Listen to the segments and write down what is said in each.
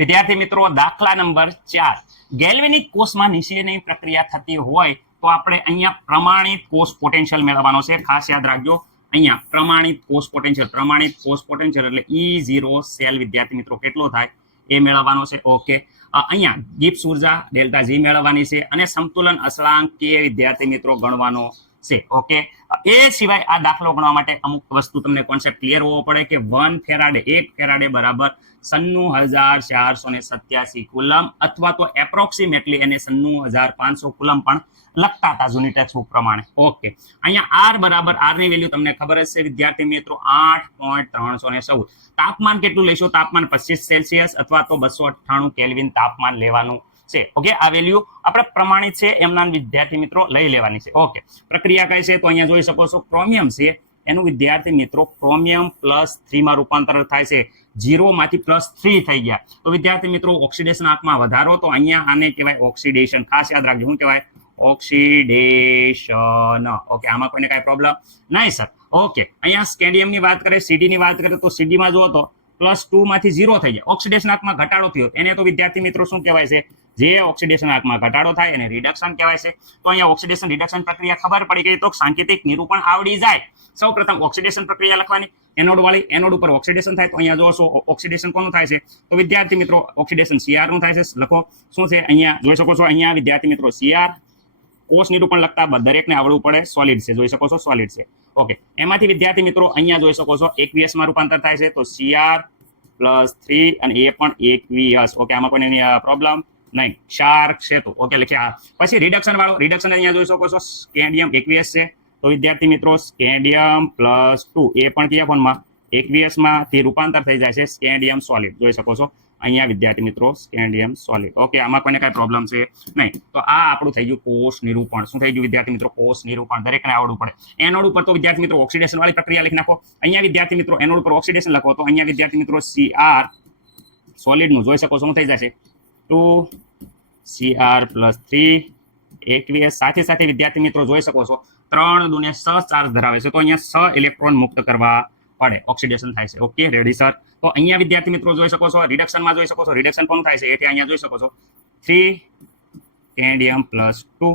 વિદ્યાર્થી મિત્રો દાખલા નંબર 4 ગેલ્વેનિક કોષમાં નીચેની પ્રક્રિયા થતી હોય તો આપણે અહીંયા પ્રમાણિત કોષ પોટેન્શિયલ મેળવવાનો છે. ખાસ યાદ રાખજો, અહીંયા પ્રમાણિત કોષ પોટેન્શિયલ એટલે E0 સેલ વિદ્યાર્થી મિત્રો કેટલો થાય એ મેળવવાનો છે. ઓકે, અહીંયા ગિબ્સ ઉર્જા ડેલ્ટા G મેળવવાની છે અને સમતુલન અચળાંક કે વિદ્યાર્થી મિત્રો ગણવાનો છે. ઓકે, એ સિવાય આ દાખલો ગણવા માટે અમુક વસ્તુ તમને કોન્સેપ્ટ ક્લિયર હોવો પડે કે 1 ફેરાડે બરાબર 96,487 કુલમ અથવા તો એપ્રોક્સિમેટલી એને 96,500 કુલમ પણ લખતા હતા જૂની ટેક્સ્ટ બુક પ્રમાણે. ઓકે, અહીંયા R બરાબર R ની વેલ્યુ તમને ખબર જ છે વિદ્યાર્થી મિત્રો 8.314. તાપમાન કેટલું લઈશું? તાપમાન 25 સેલ્સિયસ અથવા તો 298 કેલ્વિન તાપમાન લેવાનું છે. ઓકે, આ વેલ્યુ આપણે પ્રમાણિત છે એમના વિદ્યાર્થી મિત્રો લઈ લેવાની છે. ઓકે, પ્રક્રિયા કઈ છે તો અહીંયા જોઈ શકો છો ક્રોમિયમ છે એનું વિદ્યાર્થી મિત્રો ક્રોમિયમ +3 માં રૂપાંતર થાય છે. 0 માંથી +3 થઈ ગયા તો વિદ્યાર્થી મિત્રો ઓક્સિડેશન આંકમાં વધારો, તો અહીંયા આને કહેવાય ઓક્સિડેશન. ખાસ યાદ રાખજો, શું કહેવાય? ઓક્સિડેશન. ઓકે, આમાં કોઈને કાંઈ પ્રોબ્લેમ નહીં સર. ઓકે, અહીંયા સ્કેન્ડિયમની વાત કરીએ, સીડીની વાત કરીએ તો સીડીમાં જો તો +2 માંથી 0 થઈ જાય, ઓક્સિડેશન આંકમાં ઘટાડો થયો, એને તો વિદ્યાર્થી મિત્રો શું કહેવાય છે? જે ઓક્સિડેશન આંકમાં ઘટાડો થાય એને રિડક્શન કહેવાય છે. તો અહીંયા ઓક્સિડેશન રિડક્શન પ્રક્રિયા ખબર પડી ગઈ તો સાંકેતિક નિરૂપણ આવડી જાય. સૌ પ્રથમ ઓક્સિડેશન પ્રક્રિયા લખવાની, એનોડ વાળી એનોડ ઉપર ઓક્સિડેશન થાય તો અહીંયા જોશો ઓક્સિડેશન કોનું થાય છે તો વિદ્યાર્થી મિત્રો ઓક્સિડેશન Cr નું થાય છે. લખો શું છે, અહીંયા જોઈ શકો છો, અહીંયા વિદ્યાર્થી મિત્રો Cr કોષ નિરૂપણ લખતા દરેકને આવડવું પડે. સોલિડ છે, જોઈ શકો છો સોલિડ છે. ઓકે, એમાંથી વિદ્યાર્થી મિત્રો અહીંયા જોઈ શકો છો એકવીએસ માં રૂપાંતર થાય છે તો Cr +3 અને એ પણ એકવીએસ. ઓકે, આમાં કોઈને પ્રોબ્લેમ નહીં, ક્ષાર છે તો ઓકે લખ્યા. પછી રિડક્શન વાળો, રિડક્શન અહીંયા જોઈ શકો છો સ્કેન્ડિયમ એકવીએસ છે તો વિદ્યાર્થી મિત્રો સ્કેન્ડિયમ +2 એ પણ કયા ફોર્મમાં? એકવીએસ માંથી રૂપાંતર થઈ જાય છે સ્કેન્ડિયમ સોલિડ. જોઈ શકો છો અહીંયા વિદ્યાર્થી મિત્રો સ્કેન્ડિયમ સોલિડ. ઓકે, આમાં કોઈને કાંઈ પ્રોબ્લેમ છે નહીં. તો આ આપણું થઈ ગયું કોષ નિરૂપણ. શું થઈ ગયું વિદ્યાર્થી મિત્રો? કોષ નિરૂપણ. દરેકને આવડવું પડે. એનોડ ઉપર તો વિદ્યાર્થી મિત્રો ઓક્સિડેશન વાળી પ્રક્રિયા લખી નાખો. અહીંયા વિદ્યાર્થી મિત્રો એનોડ ઉપર ઓક્સિડેશન લખો તો અહીંયા વિદ્યાર્થી મિત્રો Cr સોલિડ નું જોઈ શકો છો શું થઈ જશે? 2 Cr +3 એકવીએસ. સાથે સાથે વિદ્યાર્થી મિત્રો જોઈ શકો છો 3 દુને 6 ચાર્જ ધરાવે છે તો અહીંયા 6 ઇલેક્ટ્રોન મુક્ત કરવા પડે, ઓક્સિડેશન થાય છે. Okay, ready sir. તો અહીંયા વિદ્યાર્થી મિત્રો જોઈ શકો છો રિડક્શનમાં જોઈ શકો છો રિડક્શન કોનું થાય છે એટલે અહીંયા જોઈ શકો છો 3 સ્કેન્ડિયમ +2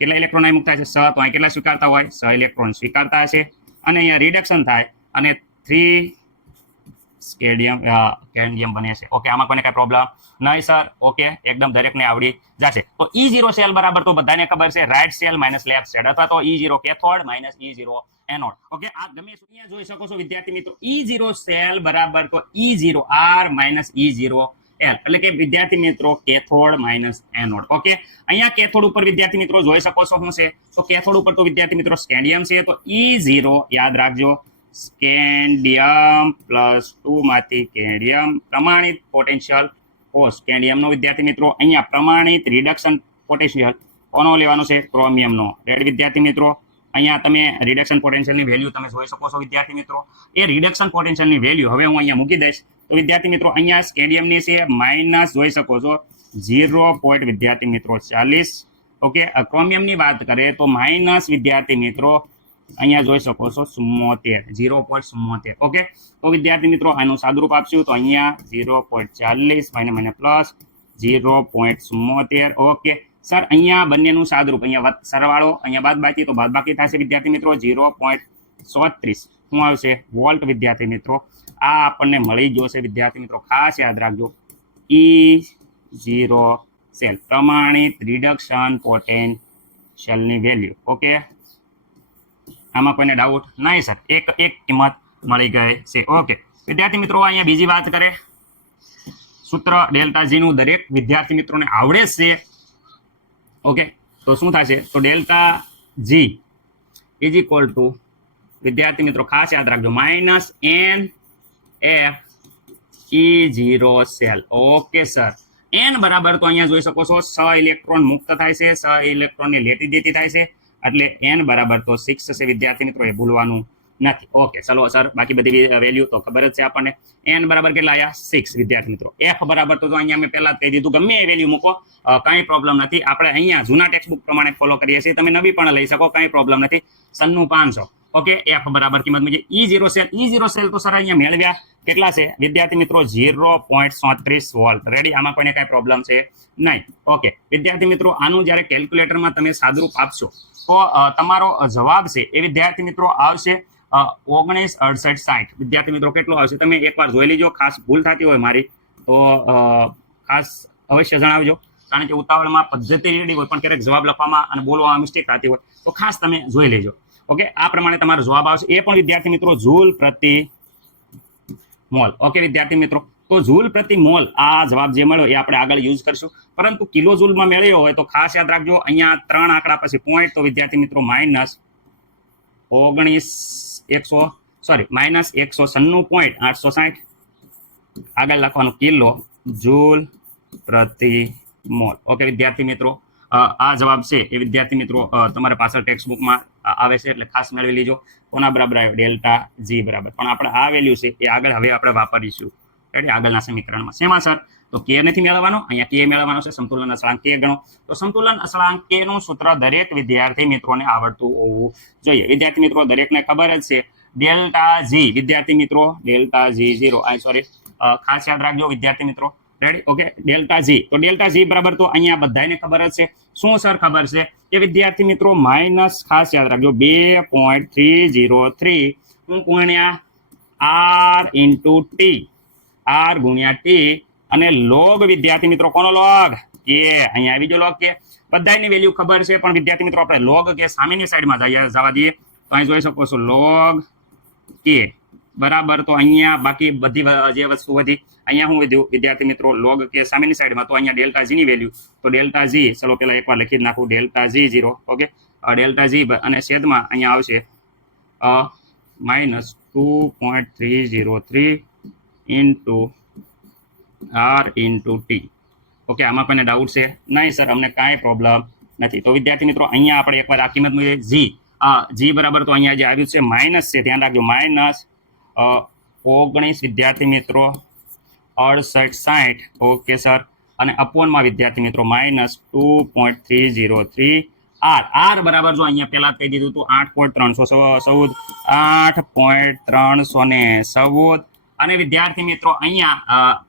કેટલા ઇલેક્ટ્રોન અહીં મુક્ત થાય છે? 6. તો અહીં કેટલા સ્વીકારતા હોય? 6 ઇલેક્ટ્રોન સ્વીકારતા હશે અને અહીંયા રિડક્શન થાય અને 3 સ્કેન્ડિયમ બને છે. ઓકે, આમાં કોઈને કાંઈ પ્રોબ્લેમ નહીં સર. ઓકે, એકદમ દરેકને આવડી જશે. તો E0 સેલ બરાબર તો બધાને ખબર છે right cell minus left cell અથવા તો E0 cathode minus E0 anode. Okay, આ ગમે અહીંયા જોઈ શકો છો વિદ્યાર્થી મિત્રો E0 સેલ બરાબર તો E0 R minus E0 L એટલે કે વિદ્યાર્થી મિત્રો કેથોડ માઇનસ એનોડ. ઓકે, અહીંયા કેથોડ ઉપર વિદ્યાર્થી મિત્રો જોઈ શકો છો શું છે તો કેથોડ ઉપર તો વિદ્યાર્થી મિત્રો સ્કેન્ડિયમ છે તો E0 યાદ રાખજો સ્કેન્ડિયમ +2 માંથી કેન્ડિયમ. પ્રમાણિત પોટેન્શિયલ કોષ કેન્ડિયમનો વિદ્યાર્થી મિત્રો અહીંયા પ્રમાણિત રિડક્શન પોટેન્શિયલ કોનો લેવાનો છે? ક્રોમિયમનો. રેડ વિદ્યાર્થી મિત્રો અહીંયા તમે રિડક્શન પોટેન્શિયલની વેલ્યુ તમે જોઈ શકો છો વિદ્યાર્થી મિત્રો. એ રિડક્શન પોટેન્શિયલની વેલ્યુ હવે હું અહીંયા મૂકી દઈશ તો વિદ્યાર્થી મિત્રો અહીંયા સ્કેન્ડિયમની છે માઇનસ જોઈ શકો છો 0. વિદ્યાર્થી મિત્રો 40. ઓકે, ક્રોમિયમની વાત કરીએ તો માઇનસ વિદ્યાર્થી મિત્રો અહીંયા જોઈ શકો છો 74, 0.74. ઓકે, તો વિદ્યાર્થી મિત્રો આનું સાદુરૂપ આપશું તો અહીંયા 0.40 માઇનસ પ્લસ 0.74. ઓકે સર, અહીંયા બંનેનું સાદુરૂપ, અહીંયા સરવાળો અહીંયા બાદબાકી તો બાદબાકી થશે વિદ્યાર્થી મિત્રો 0.34 શું આવશે? વોલ્ટ વિદ્યાર્થી મિત્રો. આ આપણને મળી ગયો છે વિદ્યાર્થી મિત્રો. ખાસ યાદ રાખજો E0 સેલ પ્રમાણિત રિડક્શન પોટેન્શિયલની વેલ્યુ. ઓકે, આમાં કોઈને ડાઉટ નહીં સર? એક કિંમત મળી ગઈ છે. ઓકે વિદ્યાર્થી મિત્રો અહીંયા બીજી વાત કરે સૂત્ર ડેલ્ટા G નું દરેક વિદ્યાર્થી મિત્રોને આવડે છે. ઓકે, તો શું થશે તો delta G is equal to વિદ્યાર્થી મિત્રો ખાસ યાદ રાખજો -NF E0 cell. Okay sir, N બરાબર તો અહીંયા જોઈ શકો છો 6 ઇલેક્ટ્રોન મુક્ત થાય છે, 6 ઇલેક્ટ્રોનની લેતી દેતી થાય છે એટલે N બરાબર તો 6 થશે વિદ્યાર્થી મિત્રો, એ ભૂલવાનું નથી. ઓકે ચલો સર, બાકી બધી વેલ્યુ તો ખબર જ છે આપણને. N બરાબર કેટલા આવ્યા? 6 વિદ્યાર્થી મિત્રો. F બરાબર તો અહીંયા મેં પહેલા કહી દીધું ગમે એ વેલ્યુ મૂકો, કાંઈ પ્રોબ્લેમ નથી. આપણે અહીંયા જૂના ટેક્સ્ટ બુક પ્રમાણે ફોલો કરીએ છીએ, તમે નવી પણ લઈ શકો, કાંઈ પ્રોબ્લેમ નથી. 9500 ઓકે એફ બરાબર કિંમત મુજબ E0 સેલ તો સર અહીંયા મેળવ્યા કેટલા છે વિદ્યાર્થી મિત્રો 0.37 વોલ્ટ રેડી આમાં કોઈને કઈ પ્રોબ્લેમ છે નહીં ઓકે વિદ્યાર્થી મિત્રો આનું જ્યારે કેલ્ક્યુલેટરમાં તમે સાદુરૂપ આપશો તો તમારો જવાબ છે એ વિદ્યાર્થી મિત્રો આવશે 1968 વિદ્યાર્થી મિત્રો કેટલો આવશે તમે એકવાર જોઈ લેજો ખાસ ભૂલ થતી હોય મારી તો ખાસ અવશ્ય જણાવજો કારણ કે ઉતાવળમાં પદ્ધતિ રેડી હોય પણ ક્યારેક જવાબ લખવામાં અને બોલવામાં મિસ્ટેક થતી હોય તો ખાસ તમે જોઈ લેજો ઓકે આ પ્રમાણે તમારો જવાબ આવશે એ પણ વિદ્યાર્થી મિત્રો જૂલ પ્રતિ મોલ ઓકે વિદ્યાર્થી મિત્રો તો જૂલ પ્રતિ મોલ આ જવાબ જે મળ્યો એ આપણે આગળ યુઝ કરશું પરંતુ કિલો જૂલમાં મેળવ્યો હોય તો ખાસ યાદ રાખજો અહીંયા 3 આંકડા પછી પોઈન્ટ તો વિદ્યાર્થી મિત્રો -196.860 આગળ લખવાનું કિલો જૂલ પ્રતિ મોલ ઓકે વિદ્યાર્થી મિત્રો આ જવાબ છે એ વિદ્યાર્થી મિત્રો તમારે પાછળ ટેક્સ્ટ બુકમાં આવે છે એટલે ખાસ મેળવી લેજો કોના બરાબર આવ્યો ડેલ્ટા જી બરાબર પણ આપણે આ વેલ્યુ છે એ આગળ હવે આપણે વાપરીશું રેડી આગળના સમીકરણમાં શેમાં સર તો કે નથી મેળવવાનો અહીંયા કે મેળવવાનો છે સમતુલન અચળાંક કે ગણો તો સમતુલન અચળાંક કે નું સૂત્ર દરેક વિદ્યાર્થી મિત્રોને આવડતું હોવું જોઈએ વિદ્યાર્થી મિત્રો દરેકને ખબર જ છે ડેલ્ટા જી વિદ્યાર્થી મિત્રો ડેલ્ટા જી 0 સોરી ખાસ યાદ રાખજો વિદ્યાર્થી મિત્રો રેડી ઓકે ડેલ્ટા જી તો ડેલ્ટા જી બરાબર તો અહીંયા બધાને ખબર જ છે શું સર ખબર છે કે વિદ્યાર્થી મિત્રો માઇનસ ખાસ યાદ રાખજો 2.303 ગુણ્યા આર ઇન્ટુ ટી આર ગુણ્યા ટી અને લોગ વિદ્યાર્થી મિત્રો કોનો લોગ કે અહીંયા આવી જો લોગ કે બધાની વેલ્યુ ખબર છે પણ વિદ્યાર્થી મિત્રો આપણે લોગ કે સામેની સાઈડમાં જવા દઈએ તો અહીં જોઈ શકો છો લોગ કે બરાબર તો અહીંયા બાકી બધી જે વસ્તુ વધી અહીંયા હું વધ્યું વિદ્યાર્થી મિત્રો લોગ કે સામેની સાઈડમાં તો અહીંયા ડેલ્ટા જી ની વેલ્યુ તો ડેલ્ટા જી ચલો પેલા એકવાર લખી જ નાખું delta G 0 okay delta G અને છેદમાં અહીંયા આવશે -2.303 into R into T okay આમાં કોઈને ડાઉટ છે નહીં સર અમને કાંઈ પ્રોબ્લેમ નથી તો વિદ્યાર્થી મિત્રો અહીંયા આપણે એકવાર આ કિંમત મળે જી બરાબર તો અહીંયા જે આવ્યું છે માઇનસ છે ધ્યાન રાખજો -19 વિદ્યાર્થી મિત્રો 68 ઓકે સર અને અપોનમાં વિદ્યાર્થી મિત્રો -2.303 આર બરાબર જો અહીંયા પહેલા કહી દીધું હતું 8.314 અને વિદ્યાર્થી મિત્રો અહીંયા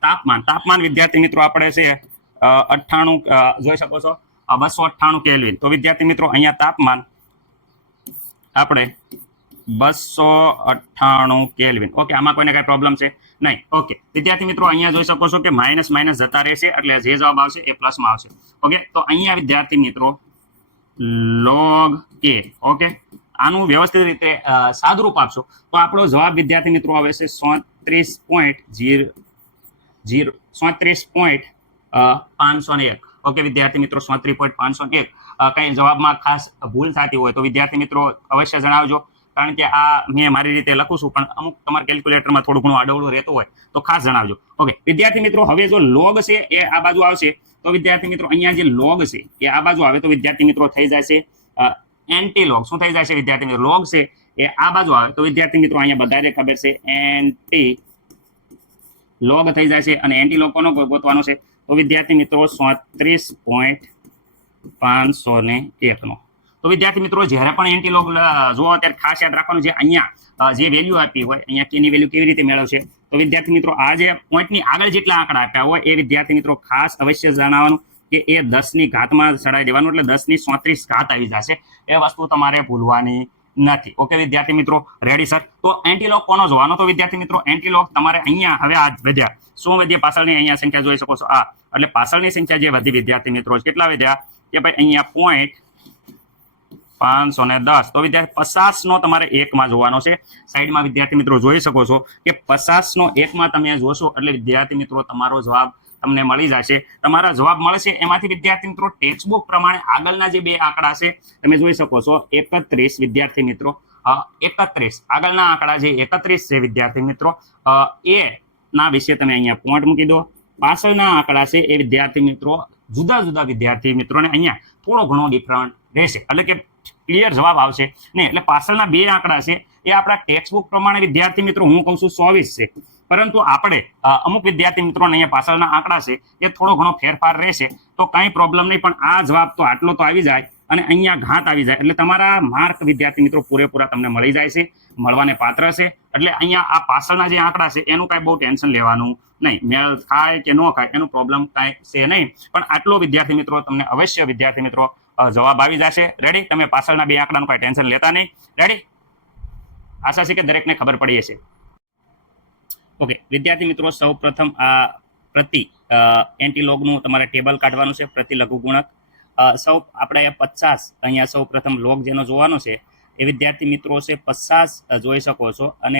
તાપમાન વિદ્યાર્થી મિત્રો આપણે છે 98 જોઈ શકો છો 298 કેલ્વિન તો વિદ્યાર્થી મિત્રો અહીંયા તાપમાન આપણે 298 કેલ્વિન ઓકે આમાં કોઈને કઈ પ્રોબ્લેમ છે નહીં ઓકે વિદ્યાર્થી મિત્રો અહીંયા જોઈ શકો છો કે માઇનસ જતા રહેશે એટલે જે જવાબ આવશે એ પ્લસમાં આવશે ઓકે તો અહીંયા વિદ્યાર્થી મિત્રો log કે ઓકે આનું વ્યવસ્થિત રીતે સાદુરૂપ આપશો તો આપણો જવાબ વિદ્યાર્થી મિત્રો આવે છે 37.501 ઓકે વિદ્યાર્થી મિત્રો 37.501 કઈ જવાબમાં ખાસ ભૂલ થતી હોય તો વિદ્યાર્થી મિત્રો અવશ્ય જણાવજો કારણ કે આ મેં મારી રીતે લખું છું પણ અમુક તમારા કેલ્ક્યુલેટરમાં થોડું ઘણું આડવડું રહેતું હોય તો ખાસ જણાવજો ઓકે વિદ્યાર્થી મિત્રો હવે જો લોગ છે એ આ બાજુ આવશે તો વિદ્યાર્થી મિત્રો અહીંયા જે લોગ છે એ આ બાજુ આવે તો વિદ્યાર્થી મિત્રો થઈ જાય છે એન્ટી લોગ શું થઈ જાય છે વિદ્યાર્થી મિત્રો લોગ છે એ આ બાજુ આવે તો વિદ્યાર્થી મિત્રો અહીંયા બધાને ખબર છે એન્ટી લોગ થઈ જાય છે અને એન્ટી લોગ કોનો ગોતવાનો છે તો વિદ્યાર્થી મિત્રો 37.501 નો તો વિદ્યાર્થી મિત્રો જ્યારે પણ એન્ટી લોગ જોવો ત્યારે ખાસ યાદ રાખવાનું જે અહીંયા જે વેલ્યુ આપી હોય અહીંયા કેની વેલ્યુ કેવી રીતે મેળવશે તો વિદ્યાર્થી મિત્રો આ જે પોઈન્ટની આગળ જેટલા આંકડા આપ્યા હોય એ વિદ્યાર્થી મિત્રો ખાસ અવશ્ય જણાવવાનું કે એ 10ની ઘાતમાં ચડાવી દેવાનું એટલે 10ની 37 ઘાત આવી જશે એ વસ્તુ તમારે ભૂલવાની નથી ઓકે વિદ્યાર્થી મિત્રો રેડી સર તો એન્ટીલોગ કોનો જોવાનો તો વિદ્યાર્થી મિત્રો એન્ટીલોગ તમારે અહીંયા હવે આ વધ્યા શું વધ્યા પાછળની અહીંયા સંખ્યા જોઈ શકો છો આ એટલે પાછળની સંખ્યા જે વધી વિદ્યાર્થી મિત્રો કેટલા વધ્યા કે ભાઈ અહીંયા પોઈન્ટ 510 તો વિદ્યાર્થી 50 નો તમારે 1 માં જોવાનો છે સાઈડમાં વિદ્યાર્થી મિત્રો જોઈ શકો છો કે 50 નો 1 માં તમે જોશો એટલે વિદ્યાર્થી મિત્રો તમારો જવાબ તમને મળી જશે તમારા જવાબ મળશે એમાંથી વિદ્યાર્થી મિત્રો ટેક્સ્ટ બુક પ્રમાણે આગળના જે બે આંકડા છે તમે જોઈ શકો છો 31 વિદ્યાર્થી મિત્રો 31 આગળના આંકડા જે 31 છે વિદ્યાર્થી મિત્રો એ ના વિશે તમે અહીંયા પોઈન્ટ મૂકી દો પાછળના આંકડા છે એ વિદ્યાર્થી મિત્રો જુદા જુદા વિદ્યાર્થી મિત્રોને અહીંયા થોડો ઘણો ડિફરન્ટ રહેશે એટલે કે ક્લિયર જવાબ આવશે ને એટલે પાછળના બે આંકડા છે એ આપણા ટેક્સ્ટ બુક પ્રમાણે વિદ્યાર્થી મિત્રો હું કહું છું 24 છે પરંતુ આપણે અમુક વિદ્યાર્થી મિત્રોને અહીંયા પાછળના આંકડા છે એ થોડો ઘણો ફેરફાર રહેશે તો કાંઈ પ્રોબ્લેમ નહીં પણ આ જવાબ તો આટલો તો આવી જાય અને અહીંયા ઘાત આવી જાય એટલે તમારા માર્ક વિદ્યાર્થી મિત્રો પૂરેપૂરા તમને મળી જાય છે, મળવાને પાત્ર છે. એટલે અહીંયા આ પાછળના જે આંકડા છે એનું કાંઈ બહુ ટેન્શન લેવાનું નહીં. મેળ ખાય કે ન ખાય એનું પ્રોબ્લેમ કાંઈ છે નહીં, પણ આટલો વિદ્યાર્થી મિત્રો તમને અવશ્ય વિદ્યાર્થી મિત્રો જવાબ આવી જશે. રેડી? તમે પાછળના બે આંકડાનું કાંઈ ટેન્શન લેતા નહીં. રેડી? આશા છે કે દરેકને ખબર પડી હશે. ઓકે વિદ્યાર્થી મિત્રો, સૌ પ્રથમ આ પ્રતિ એન્ટીલોગનું તમારે ટેબલ કાઢવાનું છે, પ્રતિ લઘુગુણક. સૌ આપણે 50 અહીંયા સૌ પ્રથમ લોગ જેનો જોવાનો છે એ વિદ્યાર્થી મિત્રો છે 50 જોઈ શકો છો, અને